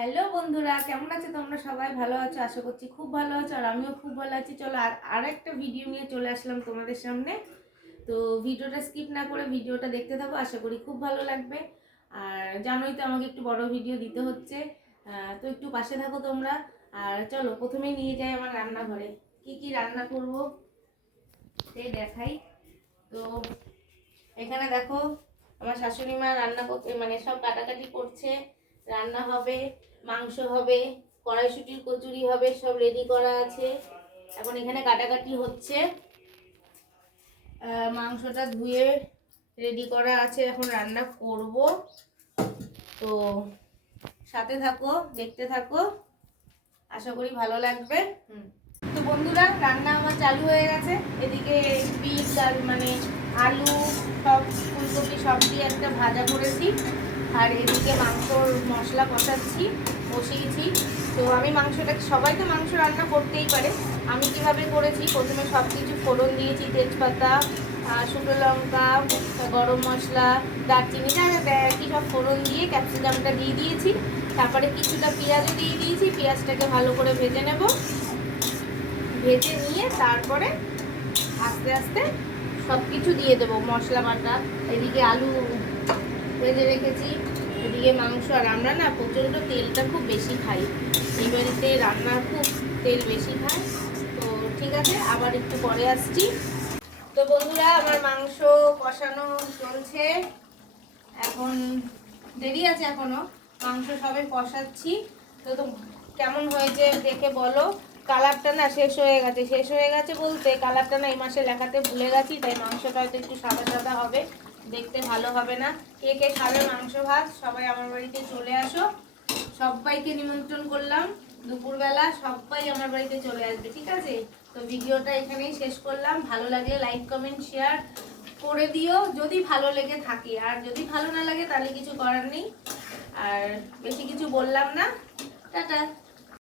Hello বন্ধুরা, কেমন আছো তোমরা? সবাই ভালো আছো, আশা করছি খুব ভালো আছো। আর আমিও খুব ভালো আছি। চলো আর একটা ভিডিও নিয়ে চলে আসলাম তোমাদের সামনে। তো ভিডিওটা স্কিপ না করে ভিডিওটা দেখতে থাকো, আশা করি খুব ভালো লাগবে। আর জানোই তো আমাকে একটু বড় ভিডিও দিতে হচ্ছে, তো একটু পাশে থাকো তোমরা। আর চলো প্রথমেই নিয়ে যাই আমার রান্নাঘরে, কি কি রান্না করব সেই দেখাই। তো এখানে দেখো আমার শাশুড়ি মা রান্না করতে মানে সব কাটাকাটি করছে। রান্না হবে, মাংস হবে, কড়াইশুটির কচুরি হবে, সব রেডি করা আছে। এখন এখানে কাটাকাটি হচ্ছে, মাংসটা ধুয়ে রেডি করা আছে, এখন রান্না করব। তো সাথে থাকো, দেখতে থাকো, আশা করি ভালো লাগবে। তো বন্ধুরা, রান্না আমার চালু হয়ে গেছে। এদিকে বিট ডাল মানে আলু সব ফুলকপি সব দিয়ে একটা ভাজা করেছি, আর এদিকে মাংসর মশলা কষাচ্ছি, বসিয়েছি। তো আমি মাংসটাকে, সবাই তো মাংস রান্না করতেই পারে, আমি কিভাবে করেছি, প্রথমে সব কিছু ফোড়ন দিয়েছি, তেজপাতা, শুকনো লঙ্কা, গরম মশলা, দারচিনি, যা যা দেয় আর কি, সব ফোড়ন দিয়ে ক্যাপসিকামটা দিয়ে দিয়েছি। তারপরে কিছুটা পেঁয়াজও দিয়ে দিয়েছি, পেঁয়াজটাকে ভালো করে ভেজে নেব। ভেজে নিয়ে তারপরে আস্তে আস্তে সব কিছু দিয়ে দেবো, মশলা বাটা। এদিকে আলু ভেজে রেখেছি, এদিকে মাংস। আর আমরা না প্রচণ্ড তেলটা খুব বেশি খাই, এই বাড়িতে রান্না খুব তেল বেশি খায়। তো ঠিক আছে, আবার একটু পরে আসছি। তো বন্ধুরা, আমার মাংস কষানো চলছে, এখন দেরি আছে, এখনো মাংস সবে কষাচ্ছি। তো কেমন হয়েছে দেখে বলো। কালারটা না শেষ হয়ে গেছে বলতে কালারটা না এই মাসে লেখাতে ভুলে গেছি, তাই মাংসটা হয়তো একটু সাদা সাদা হবে, দেখতে ভালো হবে না। কে কে খাবে মাংস ভাত, সবাই আমার বাড়িতে চলে আসো। সবাইকে নিমন্ত্রণ করলাম, দুপুরবেলা সবাই আমার বাড়িতে চলে আসবে, ঠিক আছে? তো ভিডিওটা এখানেই শেষ করলাম। ভালো লাগলে লাইক কমেন্ট শেয়ার করে দিও যদি ভালো লেগে থাকে, আর যদি ভালো না লাগে তাহলে কিছু করার নেই। আর বেশি কিছু বললাম না, টাটা।